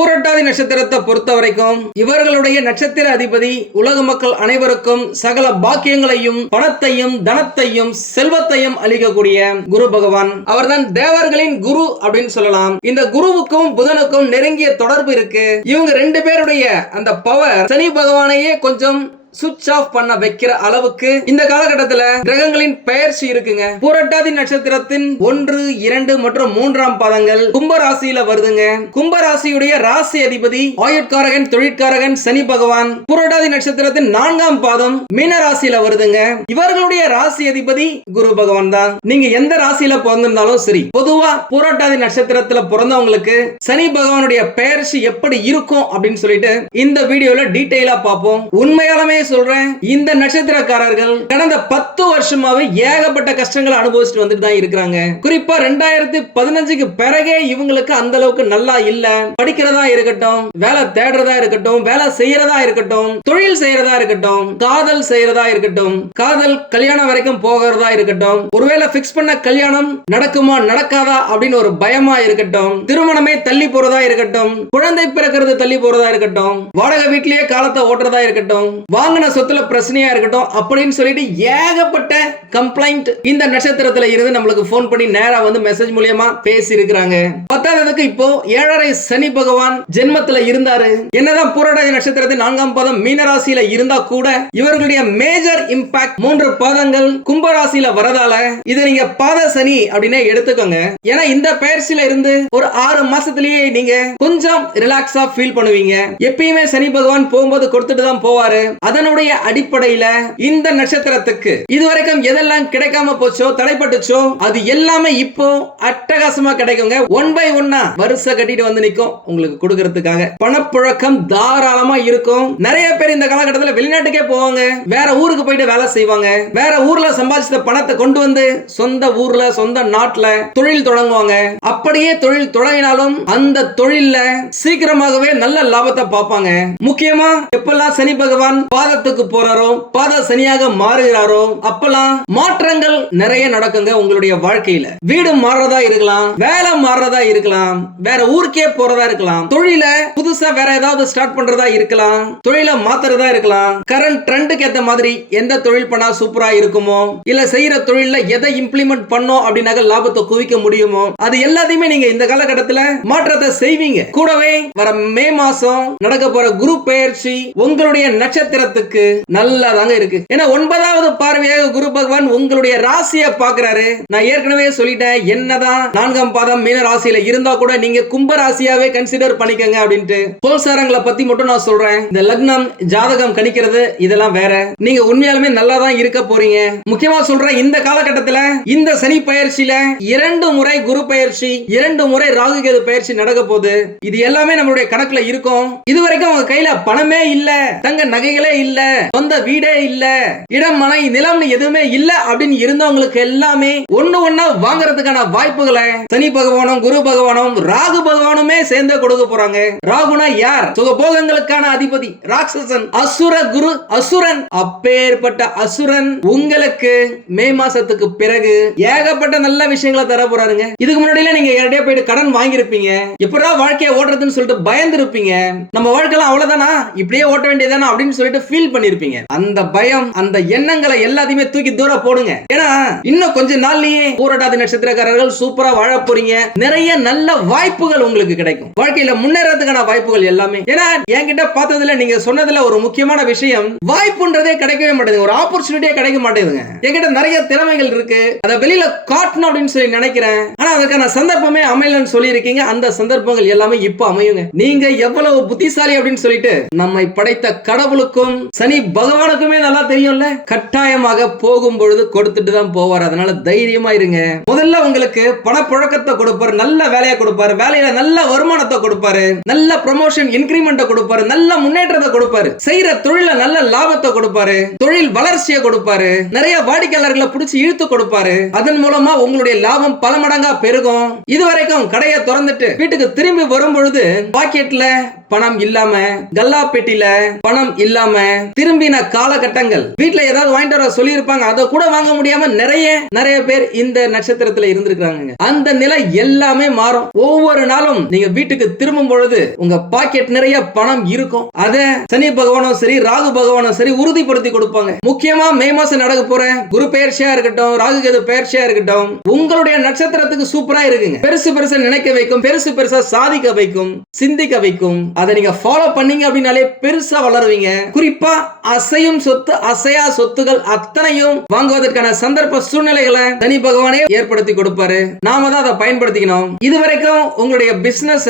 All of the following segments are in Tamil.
பூரட்டாதி நட்சத்திரத்தை பொறுத்த வரைக்கும் இவர்களுடைய நட்சத்திர அதிபதி உலக மக்கள் அனைவருக்கும் சகல பாக்கியங்களையும் பணத்தையும் தனத்தையும் செல்வத்தையும் அளிக்கக்கூடிய குரு பகவான். அவர்தான் தேவர்களின் குரு அப்படின்னு சொல்லலாம். இந்த குருவுக்கும் புதனுக்கும் நெருங்கிய தொடர்பு இருக்கு. இவங்க ரெண்டு பேருடைய அந்த பவர் சனி பகவானையே கொஞ்சம் சுவிட்ச் ஆஃப் பண்ண வைக்கிற அளவுக்கு இந்த காலகட்டத்துல கிரகங்களின் பெயர்ச்சி இருக்குங்க. புரட்டாதி நட்சத்திரத்தின் ஒன்று இரண்டு மற்றும் மூன்றாம் பாதங்கள் கும்ப ராசியில வருதுங்க. கும்ப ராசியுடைய ராசி அதிபதி ஆயுட்காரகன் தொழிற்காரகன் சனி பகவான் புரட்டாதி நட்சத்திரத்தின் நான்காம் பாதம் மீன ராசியில வருதுங்க. இவர்களுடைய ராசி அதிபதி குரு பகவான் தான். நீங்க எந்த ராசியில பிறந்திருந்தாலும் சரி பொதுவா புரட்டாதி நட்சத்திரத்துல பிறந்தவங்களுக்கு சனி பகவானுடைய பெயர்ச்சி எப்படி இருக்கும் அப்படின்னு சொல்லிட்டு இந்த வீடியோல டீட்டெயிலா பார்ப்போம். உண்மையாலுமே உண்மையை சொல்றேன் இந்த நட்சத்திரக்காரர்கள் கடந்த பத்து வருஷமாவே ஏகப்பட்ட கஷ்டங்களை அனுபவிச்சுட்டு வந்துட்டு தான் இருக்கிறாங்க. குறிப்பா ரெண்டாயிரத்தி பதினஞ்சுக்கு பிறகே இவங்களுக்கு அந்த அளவுக்கு நல்லா இல்ல. படிக்கிறதா இருக்கட்டும் வேலை தேடுறதா இருக்கட்டும் வேலை செய்யறதா இருக்கட்டும் தொழில் செய்யறதா இருக்கட்டும் காதல் செய்யறதா இருக்கட்டும் காதல் கல்யாணம் வரைக்கும் போகிறதா இருக்கட்டும் ஒருவேளை பிக்ஸ் பண்ண கல்யாணம் நடக்குமா நடக்காதா அப்படின்னு ஒரு பயமா இருக்கட்டும் திருமணமே தள்ளி போறதா இருக்கட்டும் குழந்தை பிறக்கிறது தள்ளி போறதா இருக்கட்டும் வாடகை வீட்லயே காலத்தை ஓட்டுறதா இருக்கட்டும் வாங்கின சொத்துல பிரச்சனையா இருக்கட்டும் அப்படின்னு சொல்லிட்டு ஏகப்பட்ட கம்ப்ளைண்ட் இந்த நட்சத்திரத்துல இருந்து நம்மளுக்கு போன் பண்ணி நேரா வந்து மெசேஜ் மூலியமா பேசி இருக்கிறாங்க பத்தாததுக்கு இப்போ ஏழரை சனி பகவான் ஜென்மத்துல இருந்தாரு. என்னதான் பூரடாதி நட்சத்திரத்தின் நான்காம் பாதம் மீனராசியில இருந்தா கூட இவர்களுடைய மேஜர் இம்பாக்ட் மூன்று பாதங்கள் கும்பராசியில வரதால இதை நீங்க பாத சனி அப்படின்னே எடுத்துக்கோங்க. ஏன்னா இந்த பயிற்சியில இருந்து ஒரு ஆறு மாசத்திலேயே நீங்க கொஞ்சம் ரிலாக்ஸா ஃபீல் பண்ணுவீங்க. எப்பயுமே சனி பகவான் போகும்போது கொடுத்துட்டு தான் போவாரு. அதனுடைய அடிப்படையில இந்த நட்சத்திரத்துக்கு இதுவரைக்கும் எதெல்லாம் கிடைக்காம போச்சோ தடைப்பட்டுச்சோ அது எல்லாமே இப்போ அட்டகாசமா கிடைக்குங்க. ஒன் பை ஒன்னா வருஷ கட்டிட்டு வந்து நிற்கும் உங்களுக்கு கொடுக்கறதுக்காக. பணப்புழக்கம் தாராளமா இருக்கும். நிறைய பேர் இந்த காலகட்டத்தில் வெளிநாட்டுக்கே போவாங்க. வேற ஊருக்கு போயிட்டு வேலை செய்வாங்க. வேற ஊர்ல சம்பாதிச்ச பணத்தை கொண்டு வந்து சொந்த ஊர்ல சொந்த நாட்டுல தொழில் தொடங்குவாங்க. அப்படியே தொழில் தொடங்கினாலும் அந்த தொழில்ல சீக்கிரமாகவே நல்ல லாபத்தை பார்ப்பாங்க. முக்கியமா எப்பெல்லாம் சனி பகவான் பாதத்துக்கு போறாரோ பாத சனியாக மாறுகிறாரோ அப்பெல்லாம் மாற்றங்கள் நிறைய நடக்குங்க உங்களுடைய வாழ்க்கையில. வீடு மாறுறதா இருக்கலாம் வேலை மாறுறதா இருக்கலாம் வேற ஊருக்கே போறதா இருக்கலாம் தொழில புதுசா வேற ஏதாவது ஸ்டார்ட் பண்றதா இருக்கலாம் தொழில மாத்துறதா இருக்கலாம் கரண்ட் ட்ரெண்டுக்கு ஏத்த மாதிரி எந்த தொழில் பண்ணா சூப்பரா இருக்குமோ இல்ல செய்யற தொழில்ல எதை இம்ப்ளிமெண்ட் பண்ணோம் அப்படின்னாக்க லாபத்தை குவிக்க முடியுமோ அது எல்லாத்தையுமே நீங்க இந்த காலகட்டத்துல மாற்றத்தை செய்வீங்க. கூடவே வர மே மாசம் நடக்க போற குரு பயிற்சி உங்களுடைய நட்சத்திரத்தை பார்ப்பதற்கு நல்லா தாங்க இருக்கு. ஏன்னா ஒன்பதாவது பார்வையாக குரு பகவான் உங்களுடைய ராசியை பாக்குறாரு நான் ஏற்கனவே சொல்லிட்டேன் என்னதான் நான்காம் பாதம் மீன ராசியில இருந்தா கூட நீங்க கும்ப ராசியாவே கன்சிடர் பண்ணிக்கங்க அப்படின்ட்டு. கோல்சாரங்களை பத்தி மட்டும் நான் சொல்றேன். இந்த லக்னம் ஜாதகம் கணிக்கிறது இதெல்லாம் வேற. நீங்க உண்மையாலுமே நல்லா தான் இருக்க போறீங்க. முக்கியமா சொல்றேன் இந்த காலகட்டத்துல இந்த சனி பயிற்சியில இரண்டு முறை குரு பயிற்சி இரண்டு முறை ராகு கேது பயிற்சி நடக்க போகுது. இது எல்லாமே நம்மளுடைய கணக்குல இருக்கும். இதுவரைக்கும் அவங்க கையில பணமே இல்ல. தங்க நகைகளே இல்ல. சொந்த வீடே இல்ல இடம் மனை நிலம் எதுவுமே இல்ல அப்படின்னு இருந்தவங்களுக்கு எல்லாமே ஒண்ணு ஒன்னா வாங்குறதுக்கான வாய்ப்புகளை சனி பகவானும் குரு பகவானும் ராகு பகவானுமே சேர்ந்து கொடுக்க போறாங்க. ராகுனா யார்? சுகபோகங்களுக்கான அதிபதி ராட்சசன் அசுர குரு அசுரன். அப்பேற்பட்ட அசுரன் உங்களுக்கு மே மாசத்துக்கு பிறகு ஏகப்பட்ட நல்ல விஷயங்களை தர போறாருங்க. இதுக்கு முன்னாடி நீங்க யார்கிட்டயே போயிட்டு கடன் வாங்கியிருப்பீங்க. எப்படா வாழ்க்கையை ஓட்டுறதுன்னு சொல்லிட்டு பயந்து இருப்பீங்க நம்ம வாழ்க்கைலாம் அவ்வளவுதானா? இப்படியே ஓட்ட வேண்டியதானா அப்படின்னு சொல்லிட்டு ஃபீல் பண்ணிருப்பீங்க. அந்த பயம் அந்த எண்ணங்களை எல்லாத்தையுமே தூக்கி தூர போடுங்க. ஏன்னா இன்னும் கொஞ்ச நாள்லயே பூரட்டாதி நட்சத்திரக்காரர்கள் சூப்பரா வாழ போறீங்க. நிறைய நல்ல வாய்ப்புகள் உங்களுக்கு கிடைக்கும். வாழ்க்கையில முன்னேறதுக்கான வாய்ப்புகள் எல்லாமே. ஏன்னா என்கிட்ட பார்த்ததுல நீங்க சொன்னதுல ஒரு முக்கியமான விஷயம் வாய்ப்புன்றதே கிடைக்கவே மாட்டேங்குது. ஒரு ஆப்பர்ச்சுனிட்டியே கிடைக்க மாட்டேங்குதுங்க. என்கிட்ட நிறைய திறமைகள் இருக்கு. அதை வெளியில காட்டணும் அப்படின்னு சொல்லி நினைக்கிறேன். ஆனா அதுக்கான சந்தர்ப்பமே அமையலன்னு சொல்லி இருக்கீங்க அந்த சந்தர்ப்பங்கள் எல்லாமே இப்போ அமையுங்க. நீங்க எவ்வளவு புத்திசாலி அப்படின்னு சொல்லிட்டு நம்மை படைத்த கடவுளுக்கும் சனி பகவானுக்குமே நல்லா தெரியும்ல. கட்டாயமாக போகும் பொழுது கொடுத்துட்டு தான் போவார். அதனால தைரியமா இருங்க. முதல்ல உங்களுக்கு பணப்புழக்கத்தை கொடுப்பாரு. நல்ல வேலையை கொடுப்பாரு. வேலையில நல்ல வருமானத்தை கொடுப்பாரு. நல்ல ப்ரமோஷன் இன்கிரிமெண்ட் கொடுப்பாரு. நல்ல முன்னேற்றத்தை கொடுப்பாரு. செய்யற தொழில நல்ல லாபத்தை கொடுப்பாரு. தொழில் வளர்ச்சியை கொடுப்பாரு. நிறைய வாடிக்கையாளர்களை பிடிச்சி இழுத்து கொடுப்பாரு. அதன் மூலமா உங்களுடைய லாபம் பல மடங்கா பெருகும். இதுவரைக்கும் கடையை திறந்துட்டு வீட்டுக்கு திரும்பி வரும் பொழுது பாக்கெட்ல பணம் இல்லாம கல்லா பெட்டில பணம் இல்லாம திரும்பின காலகட்டங்கள். வீட்டுல ஏதாவது வாங்கிட்டு வர சொல்லியிருப்பாங்க. அதை கூட வாங்க முடியாம நிறைய நிறைய பேர் இந்த நட்சத்திரத்துல இருந்திருக்காங்க அந்த நிலை எல்லாமே மாறும். ஒவ்வொரு நாளும் நீங்க வீட்டுக்கு திரும்பும் பொழுது உங்க பாக்கெட் நிறைய பணம் இருக்கும். அத சனி பகவானும் சரி ராகு பகவானும் சரி உறுதிப்படுத்தி கொடுப்பாங்க. முக்கியமா மே மாசம் நடக்க போற குரு பெயர்ச்சியா இருக்கட்டும் ராகு கேது பெயர்ச்சியா இருக்கட்டும் உங்களுடைய நட்சத்திரத்துக்கு சூப்பரா இருக்குங்க. பெருசு பெருசா நினைக்க வைக்கும் பெருசு பெருசா சாதிக்க வைக்கும் சிந்திக்க வைக்கும் அதை நீங்க ஃபாலோ பண்ணீங்க அப்படின்னாலே பெருசா வளருவீங்க. குறிப்பா அசையும் சொத்து அசையா சொத்துகள் அத்தனையும் வாங்குவதற்கான சந்தர்ப்ப சூழ்நிலைகளை தனி பகவானே ஏற்படுத்தி கொடுப்பாரு. நாம தான் அதை பயன்படுத்திக்கணும். இது வரைக்கும் உங்களுடைய பிசினஸ்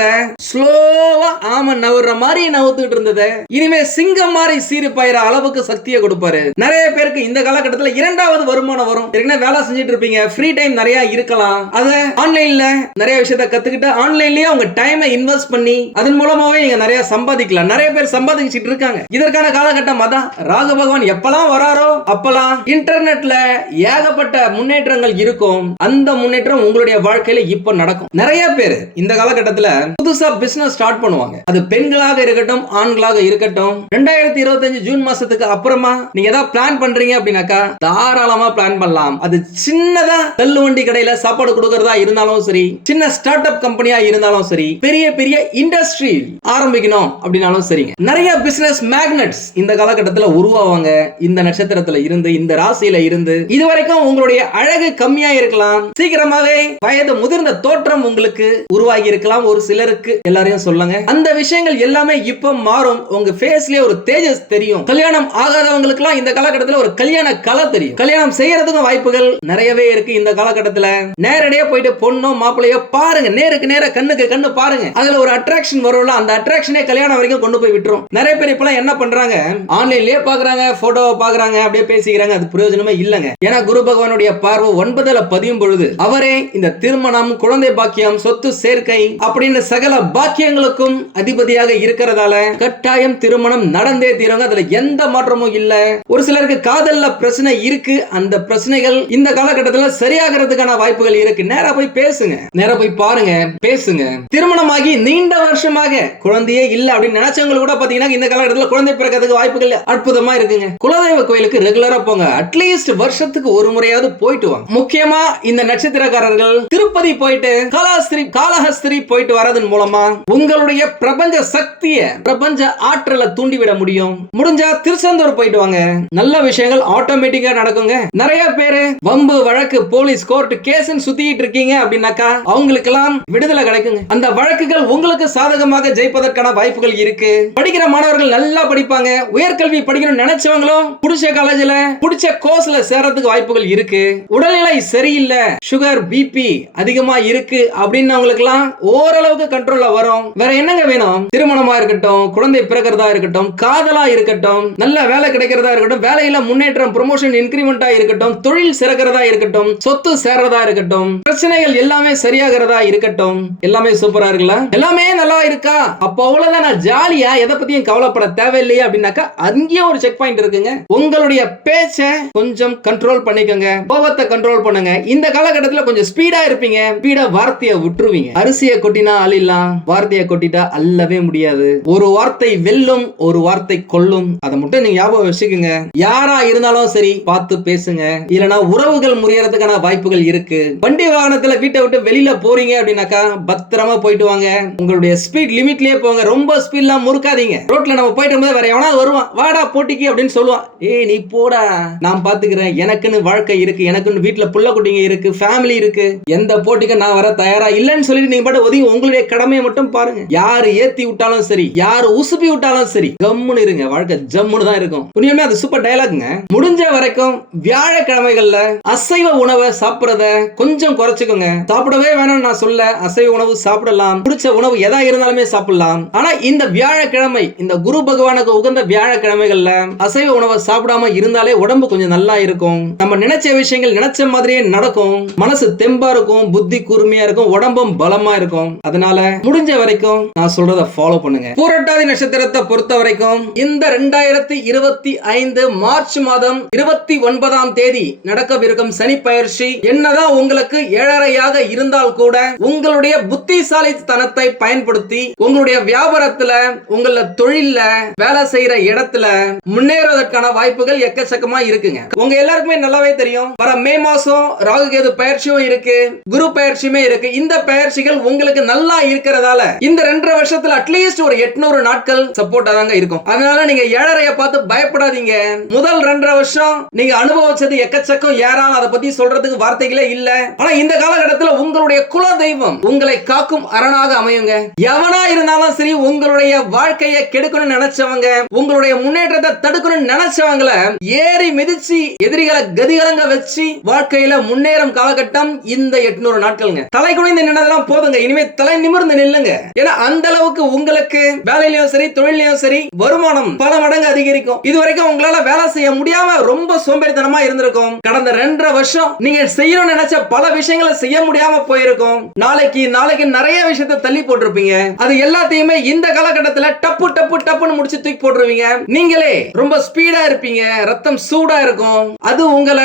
ஸ்லோவா ஆம நவுற மாதிரி நவுத்துட்டு இருந்தது இனிமே சிங்கம் மாதிரி சீறு பயிற அளவுக்கு சக்தியை கொடுப்பாரு. நிறைய பேருக்கு இந்த காலகட்டத்தில் இரண்டாவது வருமானம் வரும். ஏற்கனவே வேலை செஞ்சுட்டு இருப்பீங்க. ஃப்ரீ டைம் நிறைய இருக்கலாம். அத ஆன்லைன்ல நிறைய விஷயத்த கத்துக்கிட்டு ஆன்லைன்லயே உங்க டைமை இன்வெஸ்ட் பண்ணி அதன் மூலமாவே நீங்க நிறைய சம்பாதிக்கலாம். நிறைய பேர் சம்பாதிச்சுட்டு இருக்காங்க. இதற்கான காலகட்டம் அதான். ராகு பகவான் எப்பெல்லாம் வராரோ அப்பெல்லாம் இன்டர்நெட்ல ஏகப்பட்ட முன்னேற்றங்கள் இருக்கும். அந்த முன்னேற்றம் உங்களுடைய வாழ்க்கையில இப்ப நடக்கும். நிறைய பேர் இந்த காலகட்டத்துல புதுசா பிசினஸ் ஸ்டார்ட் பண்ணுவாங்க. அது பெண்களாக இருக்கட்டும் ஆண்களாக இருக்கட்டும். ரெண்டாயிரத்தி இருபத்தஞ்சு ஜூன் மாசத்துக்கு அப்புறமா நீங்க ஏதாவது பிளான் பண்றீங்க அப்படின்னாக்கா தாராளமா பிளான் பண்ணலாம். அது சின்னதா தள்ளு வண்டி கடையில சாப்பாடு கொடுக்கறதா இருந்தாலும் சரி சின்ன ஸ்டார்ட் அப் கம்பெனியா இருந்தாலும் சரி பெரிய பெரிய இண்டஸ்ட்ரி ஆரம்பிக்கணும் அப்படின்னாலும் சரிங்க. நிறைய பிசினஸ் மேக்னட்ஸ் இந்த காலகட்டத்தில் உருவாவாங்க. இந்த நட்சத்திரத்துல இருந்து இந்த ராசியில இருந்து. இதுவரைக்கும் உங்களுடைய அழகு கம்மியா இருக்கலாம். சீக்கிரமாவே வயது முதிர்ந்த தோற்றம் உங்களுக்கு உருவாகி இருக்கலாம். ஒரு சிலருக்கு எல்லாரையும் சொல்லுங்க. அந்த விஷயங்கள் எல்லாமே இப்ப மாறும். உங்க ஃபேஸ்லயே ஒரு தேஜஸ் தெரியும். கல்யாணம் ஆகாதவங்களுக்கு எல்லாம் இந்த காலகட்டத்தில் ஒரு கல்யாண கலை தெரியும். கல்யாணம் செய்யறதுக்கும் வாய்ப்புகள் நிறையவே இருக்கு இந்த காலகட்டத்தில். நேரடியா போயிட்டு பொண்ணோ மாப்பிள்ளையோ பாருங்க. நேருக்கு நேர கண்ணுக்கு கண்ணு பாருங்க. அதுல ஒரு அட்ராக்ஷன் வரும்ல அந்த அட்ராக்ஷன் கல்யாணம் வரைக்கும் கொண்டு போய் விட்டுரும். நிறைய பேர் இப்பெல்லாம் என்ன பண்றாங்க? ஆன்லைன்லயே பாக்குறாங்க போட்டோவை பாக்குறாங்க அப்படியே பேசிக்கிறாங்க. அது பிரயோஜனமே இல்லைங்க. ஏன்னா குரு பகவானுடைய பார்வை ஒன்பதுல பதியும் பொழுது அவரே இந்த திருமணம் குழந்தை பாக்கியம் சொத்து சேர்க்கை அப்படின்னு சகல பாக்கியங்களுக்கும் அதிபதியாக இருக்கிறதால கட்டாயம் திருமணம் நடந்தே தீருங்க. அதுல எந்த மாற்றமும் இல்ல. ஒரு சிலருக்கு காதல்ல பிரச்சனை இருக்கு. அந்த பிரச்சனைகள் இந்த காலகட்டத்துல சரியாகிறதுக்கான வாய்ப்புகள் இருக்கு. நேரா போய் பேசுங்க. நேரா போய் பாருங்க. பேசுங்க. திருமணமாகி நீண்ட வருஷமாக குழந்தையே இல்ல அப்படின்னு நினைச்சவங்க கூட பாத்தீங்கன்னா இந்த காலகட்டத்துல குழந்தை பிறக்கிறதுக்கு வாய்ப்புகள் அற்புதமா இருக்குங்க. குலதெய்வ கோயிலுக்கு ரெகுலரா போங்க. அட்லீஸ்ட் வருஷத்துக்கு ஒரு முறையாவது போயிட்டு வாங்க. முக்கியமா இந்த நட்சத்திரக்காரர்கள் திருப்பதி போயிட்டு காலாஸ்திரி காலஹஸ்திரி போயிட்டு வரதன் மூலமா உங்களுடைய பிரபஞ்ச சக்திய பிரபஞ்ச ஆற்றலை தூண்டிவிட முடியும். முடிஞ்சா திருச்செந்தூர் போயிட்டு வாங்க. நல்ல விஷயங்கள் ஆட்டோமேட்டிக்கா நடக்குங்க. நிறைய பேரு வம்பு வழக்கு போலீஸ் கோர்ட் கேஸ் சுத்திட்டு இருக்கீங்க அப்படின்னாக்கா அவங்களுக்கெல்லாம் விடுதலை கிடைக்குங்க. அந்த வழக்குகள் உங்களுக்கு சாதகமாக ஜெயிப்பதற்கான வாய்ப்புகள் இருக்கு. படிக்கிற மாணவர்கள் நல்லா படிப்பாங்க. உயர்கல்வி படிக்கணும்னு நினைச்சவங்களும் பிடிச்ச காலேஜ்ல பிடிச்ச கோர்ஸ்ல சேர்றதுக்கு வாய்ப்புகள் இருக்கு. உடல்நிலை சரியில்லை சுகர் பிபி அதிகமா இருக்கு அப்படின்னவங்களுக்குலாம் ஓரளவுக்கு கண்ட்ரோல்ல வரும். வேற என்னங்க வேணும்? திருமணமா இருக்கட்டும் குழந்தை பிறக்கிறதா இருக்கட்டும் காதலா இருக்கட்டும் நல்ல வேலை கிடைக்கிறதா இருக்கட்டும் வேலையில முன்னேற்றம் ப்ரொமோஷன் இன்கிரிமெண்டா இருக்கட்டும் தொழில் சிறக்கிறதா இருக்கட்டும் சொத்து சேர்றதா இருக்கட்டும் பிரச்சனைகள் எல்லாமே சரியாகிறதா இருக்கட்டும். எல்லாமே சூப்பரா இருக்குல்ல? எல்லாமே நல்லா இருக்கா? அப்ப அவ்வளவுதான் நான் ஜாலியா எதை பத்தியும் கவலைப்பட தேவையில்லையே அப்படின்னாக்கா அங்கேயும் ஒரு செக் பாயிண்ட் இருக்குங்க. உங்களுடைய பேச்சை கொஞ்சம் கண்ட்ரோல் பண்ணிக்கோங்க. கோபத்தை கண்ட்ரோல் பண்ணுங்க. இந்த காலகட்டத்தில் கொஞ்சம் ஸ்பீடா இருப்பீங்க. ஸ்பீடா வார்த்தையை விட்டுருவீங்க. அரிசியை கொட்டினா அழிலாம் வார்த்தையை கொட்டிட்டா அல்லவே முடியாது. ஒரு வார்த்தை வெல்லும் ஒரு வார்த்தை கொல்லும். அதை மட்டும் நீங்க ஞாபகம் வச்சுக்கோங்க. யாரா இருந்தாலும் சரி பார்த்து பேசுங்க. இல்லைன்னா உறவுகள் முறியறதுக்கான வாய்ப்புகள் இருக்கு. வண்டி வாகனத்துல வீட்டை விட்டு வெளியில போறீங்க அப்படின்னாக்கா பத்திரமா போயிட்டு வாங்க. உங்களுடைய ஸ்பீட் லிமிட்லயே போங்க ரொம்ப ஸ்பீட்லாம் முறுக்காதீங்க. ரோட்ல நம்ம போயிட்டு போது வேற எவனாவது வருவான். வாடா போட்டிக்கு அப்படின்னு சொல்லுவான். ஏய் நீ போடா. நான் பாத்துக்கிறேன். எனக்குன்னு வாழ்க்கை இருக்கு. எனக்குன்னு வீட்டுல புள்ள குட்டிங்க இருக்கு. ஃபேமிலி இருக்கு. எந்த போட்டிக்கு நான் வர தயாரா இல்லைன்னு சொல்லிட்டு நீங்க பாட்டு ஒதுங்கி உங்களுடைய கடமையை மட்டும் பாருங்க. யாரு ஏத்தி விட்டாலும் சரி யாரு உசுப்பி விட்டாலும் சரி கம்முன்னு இருங்க. வாழ்க்கை ஜம்முன்னு தான் இருக்கும். உண்மையுமே அது சூப்பர் டயலாக்ங்க முடிஞ்ச வரைக்கும் வியாழக்கிழமைகள்ல அசைவ உணவை சாப்பிடுறத கொஞ்சம் குறைச்சுக்கோங்க. சாப்பிடவே வேணும்னு நான் சொல்ல அசைவ உணவு சாப்பிடலாம். பிடிச்ச உணவு எதா இருந்தாலுமே சாப்பிடலாம். ஆனா இந்த வியாழக்கிழமை இந்த குரு பகவானுக்கு உகந்த வியாழக்கிழமைகள்ல அசைவ உணவை சாப்பிடாம இருந்தாலே உடம்பு கொஞ்சம் நல்லா இருக்கும். நம்ம நினைச்ச விஷயங்கள் நினைச்ச மாதிரியே நடக்கும். மனசு தெம்பா இருக்கும் புத்தி கூர்மையா இருக்கும் உடம்பும் பலமா இருக்கும். அதனால முடிஞ்ச வரைக்கும் நான் சொல்றத ஃபாலோ பண்ணுங்க. பூரட்டாதி நட்சத்திரத்தை பொறுத்த வரைக்கும் இந்த ரெண்டாயிரத்தி இருபத்தி ஐந்து மார்ச் மாதம் இருபத்தி ஒன்பதாம் தேதி நடக்கவிருக்கும் சனி பயிற்சி என்னதான் உங்களுக்கு ஏழரையாக இருந்தால் கூட உங்களுடைய புத்திசாலித்தனத்தை பயன்படுத்தி உங்களுடைய வியாபாரத்துல உங்கள தொழில்ல வேலை செய்யற இடத்துல முன்னேறுவதற்கான வாய்ப்புகள் எக்கச்சக்கமா இருக்குங்க. உங்க எல்லாருக்குமே நல்லாவே தெரியும். வர மே மாசம் ராகு கேது பயிற்சியும் இருக்கு குரு பயிற்சியுமே இருக்கு. இந்த பயிற்சிகள் உங்களுக்கு நல்லா இருக்கிறதால இந்த ரெண்டரை வருஷத்துல அட்லீஸ்ட் ஒரு எட்நூறு நாட்கள் சப்போர்ட்டா தாங்க இருக்கும். அதனால நீங்க ஏழரைய பார்த்து பயப்படாதீங்க. முதல் ரெண்டரை வருஷம் நீங்க அனுபவிச்சது எக்கச்சக்கம். ஏறாம் அதை பத்தி சொல்றதுக்கு வார்த்தைகளே இல்ல. ஆனா இந்த காலகட்டத்தில் உங்களுடைய குல தெய்வம் உங்களை காக்கும் அரணாக அமையுங்க. எவனா இருந்தாலும் சராசரி உங்களுடைய வாழ்க்கையை கெடுக்கணும்னு நினைச்சவங்க உங்களுடைய முன்னேற்றத்தை தடுக்கணும்னு நினைச்சவங்கள ஏறி மிதிச்சு எதிரிகளை கதிகலங்க வச்சு வாழ்க்கையில முன்னேறும் காலகட்டம் இந்த எட்நூறு நாட்கள்ங்க. தலை குனிந்து நின்னதெல்லாம் போதுங்க. இனிமே தலை நிமிர்ந்து நில்லுங்க. ஏன்னா அந்த அளவுக்கு உங்களுக்கு வேலையிலயும் சரி தொழிலையும் சரி வருமானம் பல மடங்கு அதிகரிக்கும். இது வரைக்கும் உங்களால வேலை செய்ய முடியாம ரொம்ப சோம்பேறித்தனமா இருந்திருக்கும். கடந்த ரெண்டரை வருஷம் நீங்க செய்யணும்னு நினைச்ச பல விஷயங்களை செய்ய முடியாம போயிருக்கும். நாளைக்கு நாளைக்கு நிறைய விஷயத்தை தள்ளி போட்டிருப்பீங்க. அது எல்லாத்தையும் இந்த காலகட்டத்துல டப்பு டப்பு டப்புன்னு முடிச்சு தூக்கி போட்டுருவீங்க. நீங்களே ரொம்ப ஸ்பீடா இருப்பீங்க. ரத்தம் சூடா இருக்கும். அது உங்களை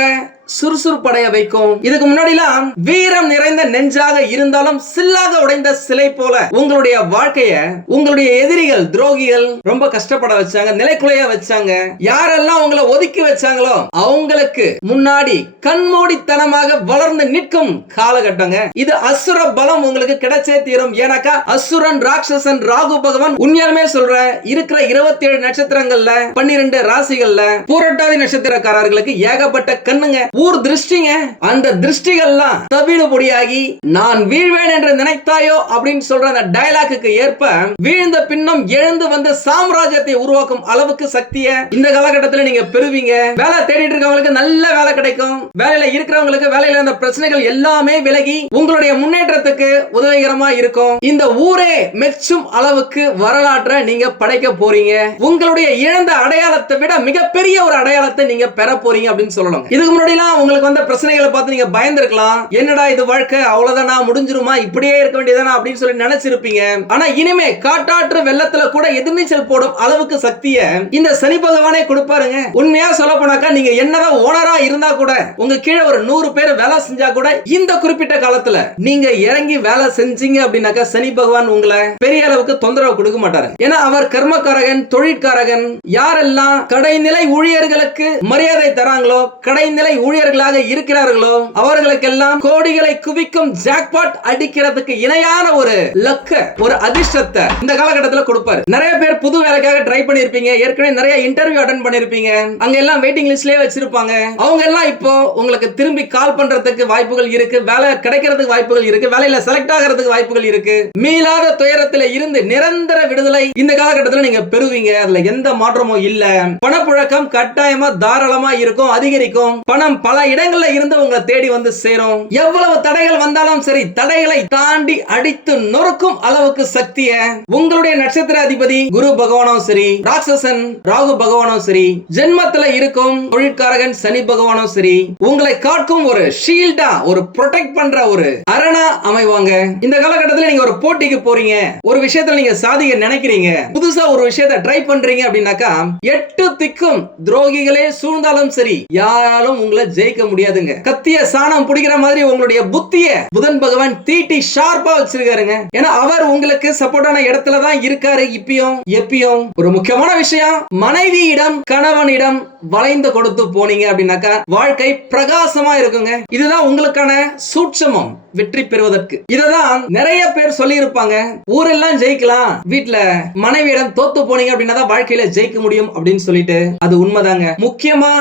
சுறுசுறுப்படைய வைக்கும். இதுக்கு முன்னாடிலாம் வீரம் நிறைந்த நெஞ்சாக இருந்தாலும் சில்லாக உடைந்த சிலை போல உங்களுடைய வாழ்க்கைய உங்களுடைய எதிரிகள் துரோகிகள் ரொம்ப கஷ்டப்பட வச்சாங்க நிலைக்குலைய வச்சாங்க. யாரெல்லாம் உங்களை ஒதுக்கி வச்சாங்களோ அவங்களுக்கு முன்னாடி கண்மூடித்தனமாக வளர்ந்து நிற்கும் காலகட்டங்க. இது அசுர பலம் உங்களுக்கு கிடைச்சே தீரும். ஏன்னாக்கா அசுரன் ராட்சசன் ராகு பகவான் உண்மையாலுமே சொல்ற இருக்கிற இருபத்தி ஏழு நட்சத்திரங்கள்ல பன்னிரண்டு ராசிகள்ல பூரட்டாதி நட்சத்திரக்காரர்களுக்கு ஏகப்பட்ட கண்ணுங்க. ஊர் திருஷ்டிங்க. அந்த திருஷ்டிகள்லாம் தவிடு பொடியாகி நான் வீழ்வேன் என்று நினைத்தாயோ அப்படின்னு சொல்ற அந்த டயலாக்கு ஏற்ப வீழ்ந்த பின்னம் எழுந்து வந்து சாம்ராஜ்யத்தை உருவாக்கும் அளவுக்கு சக்தியை இந்த காலகட்டத்தில் நீங்க பெறுவீங்க. வேலை தேடிட்டு இருக்கவங்களுக்கு நல்ல வேலை கிடைக்கும். வேலையில இருக்கிறவங்களுக்கு வேலையில அந்த பிரச்சனைகள் எல்லாமே விலகி உங்களுடைய முன்னேற்றத்துக்கு உதவிகரமா இருக்கும். இந்த ஊரே மெச்சும் அளவுக்கு வரலாற்றை நீங்க படைக்க போறீங்க. உங்களுடைய இழந்த அடையாளத்தை விட மிகப்பெரிய ஒரு அடையாளத்தை நீங்க பெற போறீங்க அப்படின்னு சொல்லணும். இதுக்கு முன்னாடி முன்னாடிலாம் உங்களுக்கு வந்த பிரச்சனைகளை பார்த்து நீங்க பயந்துருக்கலாம்? என்னடா இது வாழ்க்கை? அவ்வளவுதானா? முடிஞ்சிருமா? இப்படியே இருக்க வேண்டியதானா அப்படின்னு சொல்லி நினைச்சிருப்பீங்க. ஆனா இனிமே காட்டாற்று வெள்ளத்துல கூட எதிர்நீச்சல் போடும் அளவுக்கு சக்தியை இந்த சனி பகவானே கொடுப்பாருங்க. உண்மையா சொல்ல போனாக்கா நீங்க என்னதான் ஓனரா இருந்தா கூட உங்க கீழே ஒரு நூறு பேர் வேலை செஞ்சா கூட இந்த குறிப்பிட்ட காலத்துல நீங்க இறங்கி வேலை செஞ்சீங்க அப்படின்னாக்கா சனி பகவான் உங்களை பெரிய அளவுக்கு தொந்தரவு கொடுக்க மாட்டாரு. ஏன்னா அவர் கர்மக்காரகன் தொழிற்காரகன். யாரெல்லாம் கடைநிலை ஊழியர்களுக்கு மரியாதை தராங்களோ கடைநிலை ஊழியர் ஊழியர்களாக இருக்கிறார்களோ அவர்களுக்கெல்லாம் கோடிகளை குவிக்கும் ஜாக்பாட் அடிக்கிறதுக்கு இணையான ஒரு லக்க ஒரு அதிர்ஷ்டத்தை இந்த காலகட்டத்தில் கொடுப்பாரு. நிறைய பேர் புது வேலைக்காக ட்ரை பண்ணிருப்பீங்க. ஏற்கனவே நிறைய இன்டர்வியூ அட்டன் பண்ணிருப்பீங்க. அங்க எல்லாம் வெயிட்டிங் லிஸ்ட்லயே வச்சிருப்பாங்க. அவங்க எல்லாம் இப்போ உங்களுக்கு திரும்பி கால் பண்றதுக்கு வாய்ப்புகள் இருக்கு. வேலை கிடைக்கிறதுக்கு வாய்ப்புகள் இருக்கு. வேலையில செலக்ட் ஆகிறதுக்கு வாய்ப்புகள் இருக்கு. மீளாத துயரத்துல இருந்து நிரந்தர விடுதலை இந்த காலகட்டத்துல நீங்க பெறுவீங்க. அதுல எந்த மாற்றமும் இல்ல. பணப்புழக்கம் கட்டாயமா தாராளமா இருக்கும் அதிகரிக்கும். பணம் பல இடங்கள்ல இருந்து உங்களை தேடி வந்து சேரும். எவ்வளவு தடைகள் வந்தாலும் சரி தடைகளை தாண்டி அடித்து நொறுக்கும் அளவுக்கு சக்திய உங்களுடைய நட்சத்திர அதிபதி குரு பகவானும் சரி ராட்சசன் ராகு பகவானும் சரி ஜென்மத்துல இருக்கும் தொழிற்காரகன் சனி பகவானும் சரி உங்களை காக்கும் ஒரு ஷீல்டா ஒரு ப்ரொடெக்ட் பண்ற ஒரு அரணா அமைவாங்க. இந்த காலகட்டத்தில் நீங்க ஒரு போட்டிக்கு போறீங்க. ஒரு விஷயத்துல நீங்க சாதிக்க நினைக்கிறீங்க. புதுசா ஒரு விஷயத்தை ட்ரை பண்றீங்க அப்படின்னாக்கா எட்டு திக்கும் துரோகிகளே சூழ்ந்தாலும் சரி யாராலும் உங்களை ஜெயிக்க முடியாதுங்க. கத்திய சாணம் பிடிக்கிற மாதிரி உங்களுடைய புத்திய புதன் பகவான் தீட்டி ஷார்ப்பா வச்சிருக்காருங்க. ஏன்னா அவர் உங்களுக்கு சப்போர்ட்டான இடத்துல தான் இருக்காரு இப்பயும் எப்பயும். ஒரு முக்கியமான விஷயம் மனைவியிடம் கணவனிடம் வளைந்து கொடுத்து போனீங்க அப்படின்னாக்கா வாழ்க்கை பிரகாசமா இருக்குங்க. இதுதான் உங்களுக்கான சூட்சமம் வெற்றி பெறுவதற்கு. இததான் நிறைய பேர் சொல்லி இருப்பாங்க ஊரெல்லாம் ஜெயிக்கலாம். வீட்ல மனைவியிடம் தோத்து போனீங்க அப்படின்னா தான் வாழ்க்கையில ஜெயிக்க முடியும் அப்படின்னு சொல்லிட்டு. அது உண்மைதாங்க. முக்கியமா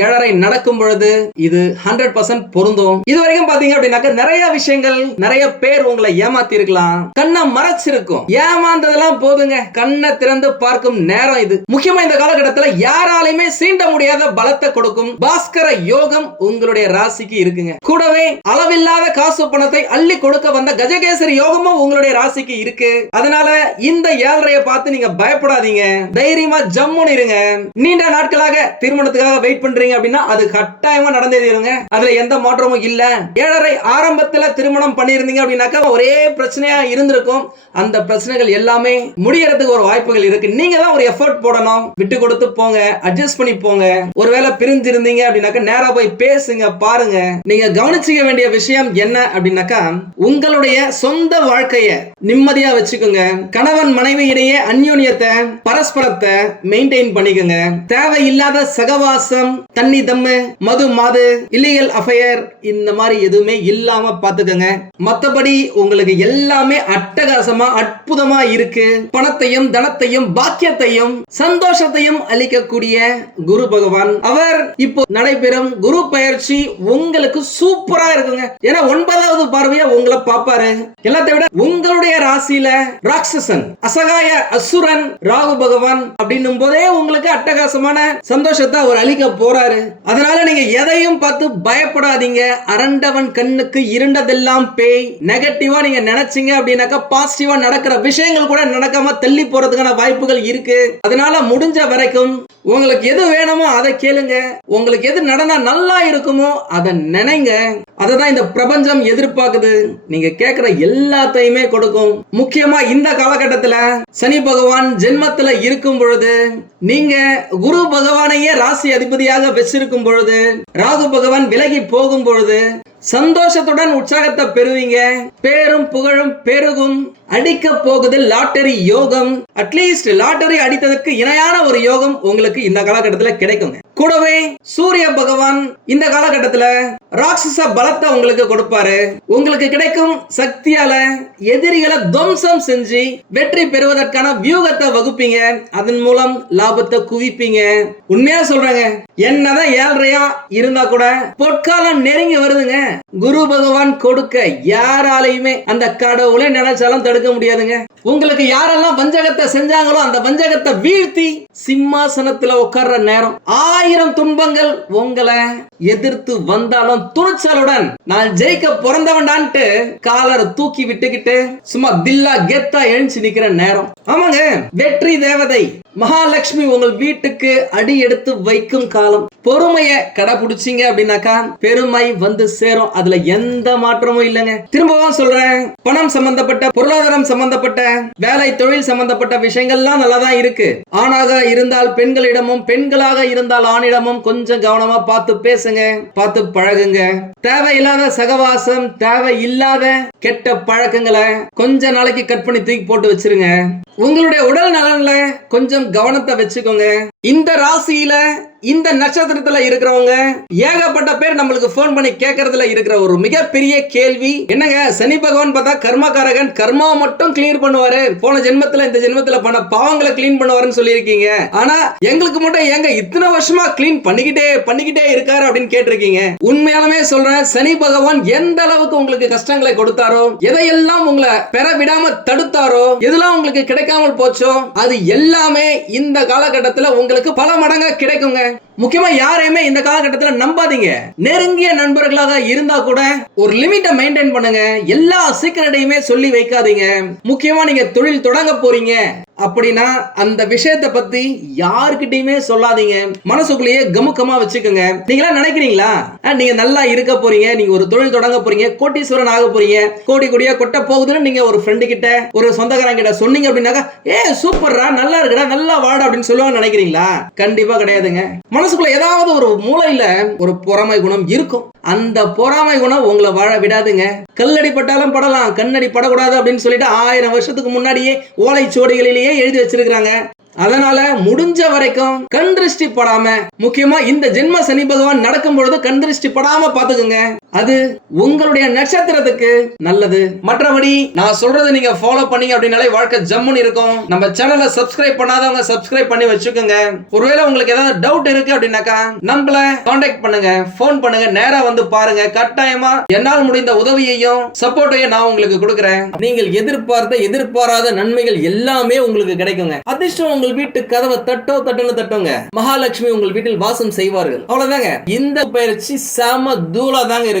ஏழரை நடக்கும் பொழுது இது ஹண்ட்ரட் பர்சன்ட் பொருந்தும். இது வரைக்கும் பாத்தீங்க அப்படின்னாக்க நிறைய விஷயங்கள் நிறைய பேர் உங்களை ஏமாத்தி இருக்கலாம் கண்ணை மறைச்சிருக்கும். ஏமாந்ததெல்லாம் போதுங்க. கண்ணை திறந்து பார்க்கும் நேரம் இது. முக்கியமா இந்த காலகட்டத்துல யாராலையுமே சீண்ட முடியாத பலத்தை கொடுக்கும் பாஸ்கர யோகம் உங்களுடைய ராசிக்கு இருக்குங்க. கூடவே அளவில்லாத காசு பணத்தை அள்ளி கொடுக்க வந்த கஜகேசரி யோகமும் உங்களுடைய ராசிக்கு இருக்கு. அதனால இந்த ஏழரைய பார்த்து நீங்க பயப்படாதீங்க. தைரியமா ஜம்முன்னு இருங்க. நீண்ட நாட்களாக திருமணத்துக்காக வெயிட் பண்றீங்க அப்படின்னா அது கட்டாயம் நடந்தே தீருங்க அதுல எந்த மாற்றமும் இல்ல. ஏழரை ஆரம்பத்துல திருமணம் பண்ணியிருந்தீங்க அப்படின்னாக்கா ஒரே பிரச்சனையா இருந்திருக்கும். அந்த பிரச்சனைகள் எல்லாமே முடியறதுக்கு ஒரு வாய்ப்புகள் இருக்கு. நீங்க தான் ஒரு எஃபர்ட் போடணும். விட்டு கொடுத்து போங்க அட்ஜஸ்ட் பண்ணி போங்க. ஒருவேளை பிரிஞ்சிருந்தீங்க அப்படின்னாக்கா நேரா போய் பேசுங்க பாருங்க. நீங்க கவனிச்சுக்க வேண்டிய விஷயம் என்ன அப்படின்னாக்கா உங்களுடைய சொந்த வாழ்க்கைய நிம்மதியா வச்சுக்கோங்க. கணவன் மனைவி இடையே அந்யோன்யத்தை பரஸ்பரத்தை மெயின்டைன் பண்ணிக்கோங்க. தேவையில்லாத சகவாசம் தண்ணி தம்மு மது மாது இல்லீகல் அஃபயர் இந்த மாதிரி எதுவுமே இல்லாம பாத்துக்கோங்க மத்தபடி உங்களுக்கு எல்லாமே அட்டகாசமா அற்புதமா இருக்கு. பணத்தையும் தனத்தையும் பாக்கியத்தையும் சந்தோஷத்தையும் அளிக்கக்கூடிய குரு பகவான். அவர் இப்போ நடைபெறும் குரு பயிற்சி உங்களுக்கு சூப்பரா இருக்குங்க. ஏன்னா ஒன்பதாவது பார்வையா உங்களை பாப்பாரு எல்லாத்தை விட உங்களுடைய ராசியில ராட்சசன் அசகாய அசுரன் ராகு பகவான் அப்படின்னும் போதே உங்களுக்கு அட்டகாசமான சந்தோஷத்தை அவர் அளிக்க போறாரு. அதனால நீங்க எதையும் பார்த்து பயப்படாதீங்க. அரண்டவன் கண்ணுக்கு இருண்டதெல்லாம் பேய். நெகட்டிவா நீங்க நினைச்சீங்க அப்படின்னாக்கா பாசிட்டிவா நடக்கிற விஷயங்கள் கூட நடக்காம தள்ளி போறதுக்கான வாய்ப்புகள் இருக்கு. அதனால முடிஞ்ச வரைக்கும் உங்களுக்கு எது வேணுமோ அதை கேளுங்க. உங்களுக்கு எது நடந்தா நல்லா இருக்குமோ அதை நினைங்க. அதை தான் இந்த பிரபஞ்சம் எதிர்பார்க்குது. நீங்க கேட்குற எல்லாத்தையுமே கொடுக்கும். முக்கியமா இந்த காலகட்டத்துல சனி பகவான் ஜென்மத்துல இருக்கும் பொழுது நீங்க குரு பகவானையே ராசி அதிபதியாக வச்சிருக்கும் பொழுது ராகு பகவான் விலகி போகும் பொழுது சந்தோஷத்துடன் உற்சாகத்தை பெறுவீங்க. பேரும் புகழும் பெருகும். அடிக்க போகுது லாட்டரி யோகம். அட்லீஸ்ட் லாட்டரி அடித்ததற்கு இணையான ஒரு யோகம் உங்களுக்கு இந்த காலகட்டத்தில் கிடைக்குங்க. கூடவே சூரிய பகவான் இந்த காலகட்டத்தில் ராட்சச பலத்தை உங்களுக்கு கொடுப்பாரு. உங்களுக்கு கிடைக்கும் சக்தியால எதிரிகளை துவம்சம் செஞ்சு வெற்றி பெறுவதற்கான வியூகத்தை வகுப்பீங்க. அதன் மூலம் லாபத்தை குவிப்பீங்க. உண்மையா சொல்றேங்க. என்னதான் ஏழ்றையா இருந்தா கூட பொற்காலம் நெருங்கி வருதுங்க. குரு பகவான் கொடுக்க யாராலையுமே அந்த கடவுளை நினைச்சாலும் தடுக்க முடியாதுங்க. உங்களுக்கு யாரெல்லாம் வஞ்சகத்தை செஞ்சாங்களோ அந்த வஞ்சகத்தை வீழ்த்தி சிம்மாசனத்துல உட்கார்ற நேரம். ஆயிரம் துன்பங்கள் உங்களை எதிர்த்து வந்தாலும் துணிச்சலுடன் நான் ஜெயிக்க பிறந்தவன்டான்ட்டு காலரை தூக்கி விட்டுக்கிட்டு சும்மா தில்லா கெத்தா எழுந்து நிக்கிற நேரம். ஆமாங்க வெற்றி தேவதை மகாலட்சுமி உங்கள் வீட்டுக்கு அடி எடுத்து வைக்கும் காலம். பொறுமைய கடைபிடிச்சிங்க அப்படின்னாக்கா பெருமை வந்து சேரும். அதுல எந்த மாற்றமும் இல்லைங்க. திரும்பவும் சொல்றேன். பணம் சம்பந்தப்பட்ட பொருளாதாரம் சம்பந்தப்பட்ட வேலை தொழில் சம்பந்தப்பட்ட விஷயங்கள்லாம் நல்லா தான் இருக்கு. ஆணாக இருந்தால் பெண்களிடமும் பெண்களாக இருந்தால் ஆணிடமும் கொஞ்சம் கவனமா பார்த்து பேசுங்க. பார்த்து பழகுங்க. தேவையில்லாத சகவாசம் தேவை இல்லாத கெட்ட பழக்கங்களை கொஞ்ச நாளைக்கு கட் பண்ணி தூக்கி போட்டு வச்சிருங்க. உங்களுடைய உடல் நலன்ல கொஞ்சம் கவனத்தை வச்சுக்கோங்க. இந்த ராசியில இந்த நட்சத்திரத்துல இருக்கிறவங்க ஏகப்பட்ட பேர் நம்மளுக்கு போன் பண்ணி கேட்கறதுல இருக்கிற ஒரு மிகப்பெரிய கேள்வி. என்னங்க சனி பகவான் பார்த்தா கர்மகாரகன் கர்மாவை மட்டும் கிளீன் பண்ணுவாரு. போன ஜென்மத்துல இந்த ஜென்மத்துல பண்ண பாவங்களை கிளீன் பண்ணுவாருன்னு சொல்லியிருக்கீங்க. ஆனா எங்களுக்கு மட்டும் ஏங்க இத்தனை வருஷமா கிளீன் பண்ணிக்கிட்டே பண்ணிக்கிட்டே இருக்காரு அப்படின்னு கேட்டிருக்கீங்க. உண்மையாலுமே சொல்றேன் சனி பகவான் எந்த அளவுக்கு உங்களுக்கு கஷ்டங்களை கொடுத்தாரோ எதையெல்லாம் உங்களை பெற விடாம தடுத்தாரோ எதெல்லாம் உங்களுக்கு கிடைக்காமல் போச்சோ அது எல்லாமே இந்த காலகட்டத்துல உங்களுக்கு பல மடங்கா கிடைக்குங்க. முக்கியமா யாரையுமே இந்த காலகட்டத்தில் நம்பாதீங்க. நெருங்கிய நண்பர்களாக இருந்தா கூட ஒரு லிமிட்டை மெயின்டைன் பண்ணுங்க. எல்லா சீக்கிரட்டையுமே சொல்லி வைக்காதீங்க. முக்கியமா நீங்க தொழில் தொடங்க போறீங்க. அப்படின்னா அந்த விஷயத்தை பத்தி யாருக்கிட்டயுமே சொல்லாதீங்க. மனசுக்குள்ளேயே கமுக்கமா வச்சுக்கோங்க. நீங்களா நினைக்கிறீங்களா? நீங்க நல்லா இருக்க போறீங்க. நீங்க ஒரு தொழில் தொடங்க போறீங்க. கோட்டீஸ்வரன் ஆக போறீங்க. கோடி கோடியா கொட்ட போகுதுன்னு நீங்க ஒரு ஃப்ரெண்டு கிட்ட ஒரு சொந்தக்காரங்க கிட்ட சொன்னீங்க அப்படின்னாக்கா ஏ சூப்பர்ரா நல்லா இருக்குடா நல்லா வாடா அப்படின்னு சொல்லுவாங்க நினைக்கிறீங்களா? கண்டிப்பா கிடையாதுங்க. மனசுக்குள்ள ஏதாவது ஒரு மூலையில ஒரு பொறாமை குணம் இருக்கும். அந்த பொறாமை குணம் உங்களை வாழ விடாதுங்க. கல்லடி பட்டாலும் படலாம் கண்ணடி படக்கூடாது அப்படின்னு சொல்லிட்டு ஆயிரம் வருஷத்துக்கு முன்னாடியே ஓலைச்சுவடிகளிலேயே எழுதி வச்சிருக்கிறாங்க. அதனால முடிஞ்ச வரைக்கும் கண் திருஷ்டி படாம முக்கியமா இந்த ஜென்ம சனி பகவான் நடக்கும் பொழுது கண் திருஷ்டி படாம பாத்துக்குங்க அது உங்களுடைய நட்சத்திரத்துக்கு நல்லது. மற்றபடி நான் சொல்றதை நீங்க ஃபாலோ பண்ணீங்க அப்படின்னாலே வாழ்க்கை ஜம்முன்னு இருக்கும். நம்ம சேனலை சப்ஸ்கிரைப் பண்ணாதவங்க சப்ஸ்கிரைப் பண்ணி வச்சுக்கோங்க. ஒருவேளை உங்களுக்கு ஏதாவது டவுட் இருக்கு அப்படின்னாக்கா நம்மள காண்டாக்ட் பண்ணுங்க ஃபோன் பண்ணுங்க நேரா வந்து பாருங்க. கட்டாயமா என்னால் முடிந்த உதவியையும் சப்போர்ட்டையும் நான் உங்களுக்கு கொடுக்குறேன். நீங்கள் எதிர்பார்த்த எதிர்பாராத நன்மைகள் எல்லாமே உங்களுக்கு கிடைக்குங்க. அதிர்ஷ்டம் உங்கள் வீட்டு கதவை தட்டோ தட்டுன்னு தட்டுங்க. மகாலட்சுமி உங்கள் வீட்டில் வாசம் செய்வார்கள். அவ்வளவுதாங்க. இந்த பயிற்சி செம தூளா தாங்க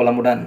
வளமுடன்.